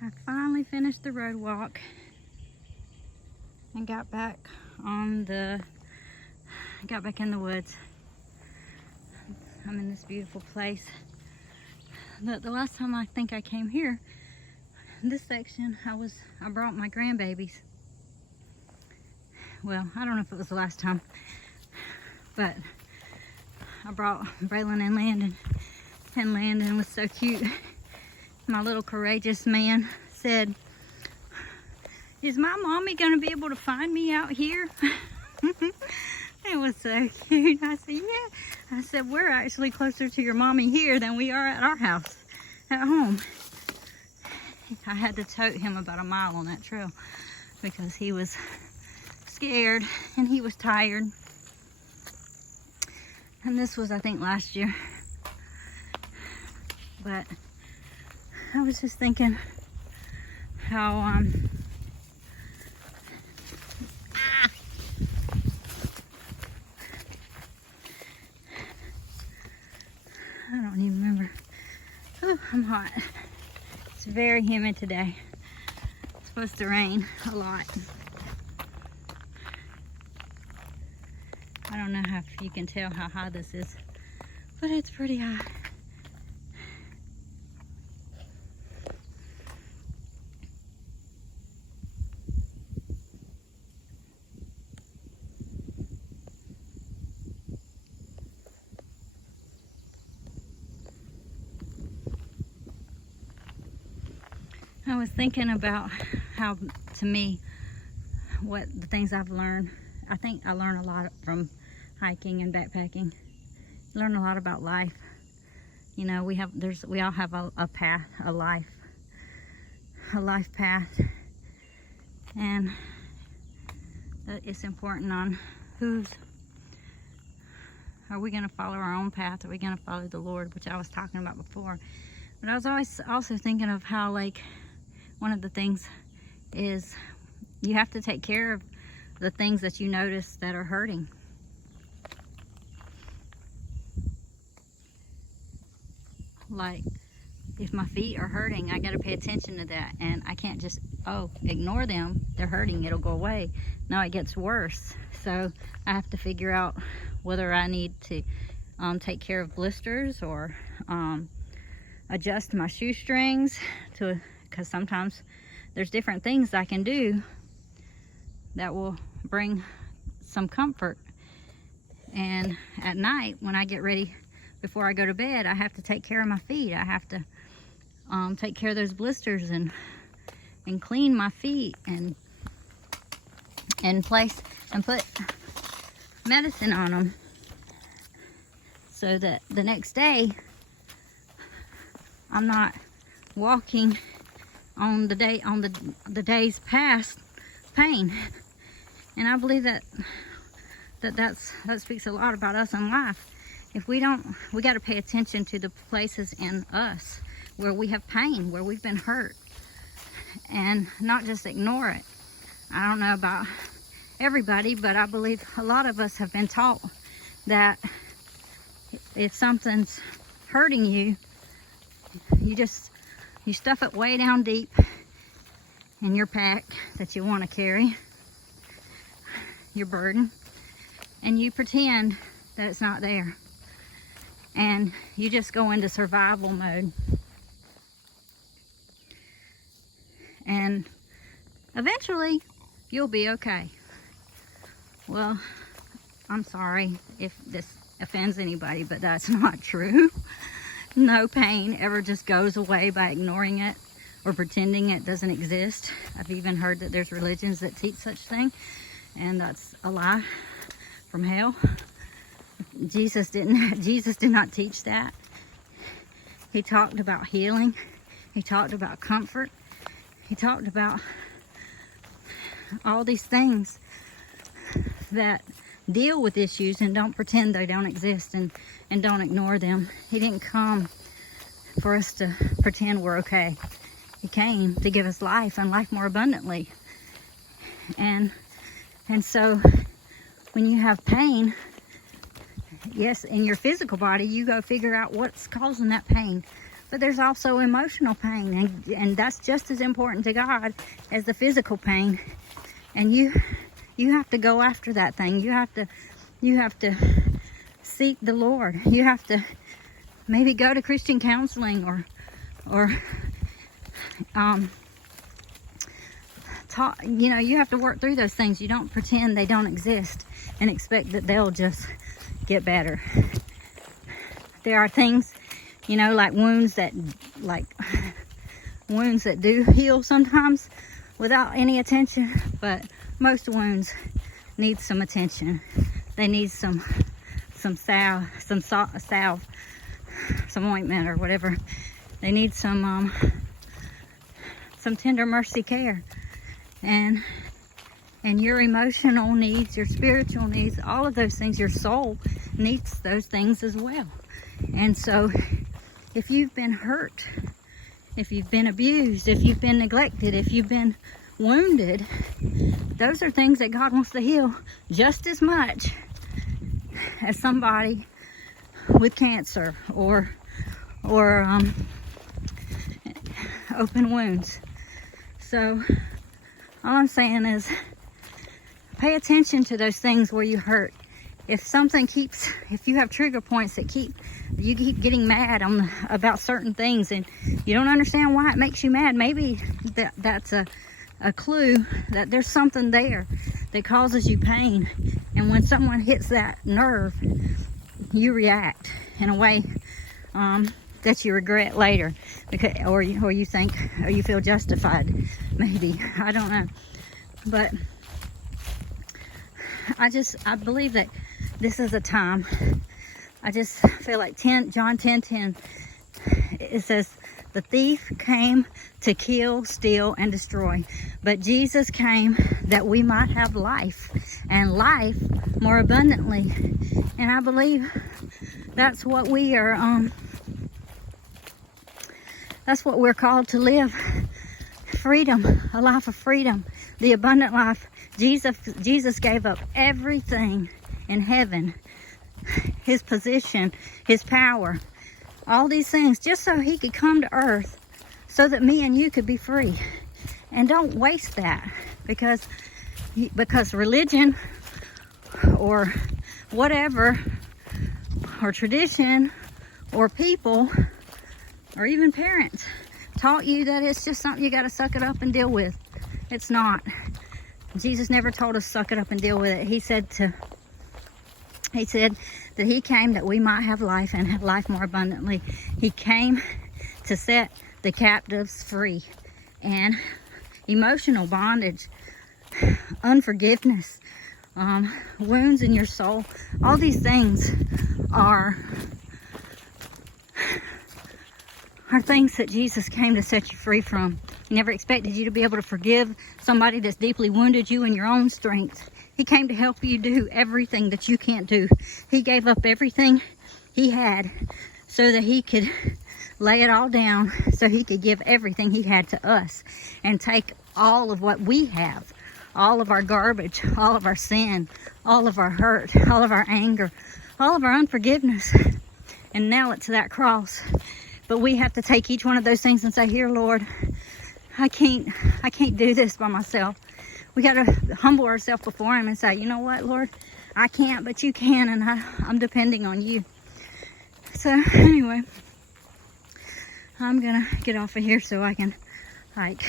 I finally finished the road walk and got back in the woods. I'm in this beautiful place. The last time I think I came here, this section, I brought my grandbabies. Well, I don't know if it was the last time, but I brought Braylon and Landon, and Landon was so cute. My little courageous man said, "Is my mommy gonna be able to find me out here?" It was so cute. I said, "Yeah." I said, "We're actually closer to your mommy here than we are at our house at home." I had to tote him about a mile on that trail because he was scared and he was tired. And this was, I think, last year. But I was just thinking how I don't even remember. Oh, I'm hot. It's very humid today. It's supposed to rain a lot. I don't know if you can tell how high this is, but it's pretty high. I was thinking about how, to me, what the things I've learned. I think I learn a lot from hiking and backpacking. Learn a lot about life. You know, we all have a path, a life path, and it's important on are we going to follow our own path? Are we going to follow the Lord, which I was talking about before? But I was always also thinking of how, like, one of the things is you have to take care of the things that you notice that are hurting. Like, if my feet are hurting, I got to pay attention to that, and I can't just ignore them. They're hurting, it'll go away. No, it gets worse. So I have to figure out whether I need to take care of blisters or adjust my shoestrings because sometimes there's different things I can do that will bring some comfort. And at night, when I get ready before I go to bed, I have to take care of my feet. I have to take care of those blisters and clean my feet and put medicine on them so that the next day I'm not walking on the days past pain. And I believe that speaks a lot about us in life. If we got to pay attention to the places in us where we have pain, where we've been hurt, and not just ignore it. I don't know about everybody, but I believe a lot of us have been taught that if something's hurting you, you stuff it way down deep in your pack that you want to carry, your burden, and you pretend that it's not there. And you just go into survival mode. And eventually, you'll be okay. Well, I'm sorry if this offends anybody, but that's not true. No pain ever just goes away by ignoring it or pretending it doesn't exist. I've even heard that there's religions that teach such thing, and that's a lie from hell. Jesus did not teach that. He talked about healing. He talked about comfort. He talked about all these things that deal with issues and don't pretend they don't exist and don't ignore them. He didn't come for us to pretend we're okay. He came to give us life and life more abundantly. And so when you have pain, yes, in your physical body, you go figure out what's causing that pain. But there's also emotional pain, and that's just as important to God as the physical pain. And you have to go after that thing. You have to seek the Lord. You have to maybe go to Christian counseling or talk. You know, you have to work through those things. You don't pretend they don't exist and expect that they'll just get better. There are things, you know, like wounds that do heal sometimes without any attention, but most wounds need some attention. They need some salve, some ointment or whatever. They need some tender mercy care. And your emotional needs, your spiritual needs, all of those things, your soul needs those things as well. And so if you've been hurt, if you've been abused, if you've been neglected, if you've been wounded, those are things that God wants to heal just as much as somebody with cancer or open wounds. So all I'm saying is pay attention to those things where you hurt. If you have trigger points that you keep getting mad about certain things and you don't understand why it makes you mad, maybe that's a clue that there's something there that causes you pain. And when someone hits that nerve, you react in a way that you regret later, or you think, or you feel justified, maybe. I don't know. But I believe that this is a time. I just feel like John 10:10, it says, the thief came to kill, steal, and destroy. But Jesus came that we might have life, and life more abundantly. And I believe that's what we are, that's what we're called to live. Freedom, a life of freedom, the abundant life. Jesus gave up everything in heaven, his position, his power, all these things, just so he could come to earth so that me and you could be free. And don't waste that, because religion or whatever, or tradition or people or even parents taught you that it's just something you got to suck it up and deal with. It's not. Jesus never told us suck it up and deal with it. He said that he came that we might have life and have life more abundantly. He came to set the captives free. And emotional bondage, unforgiveness, wounds in your soul, all these things are things that Jesus came to set you free from. He never expected you to be able to forgive somebody that's deeply wounded you in your own strength. He came to help you do everything that you can't do. He gave up everything he had so that he could lay it all down, so he could give everything he had to us and take all of what we have, all of our garbage, all of our sin, all of our hurt, all of our anger, all of our unforgiveness, and nail it to that cross. But we have to take each one of those things and say, here, Lord, I can't do this by myself. We got to humble ourselves before him and say, you know what, Lord, I can't, but you can, and I'm depending on you. So anyway, I'm going to get off of here so I can hike.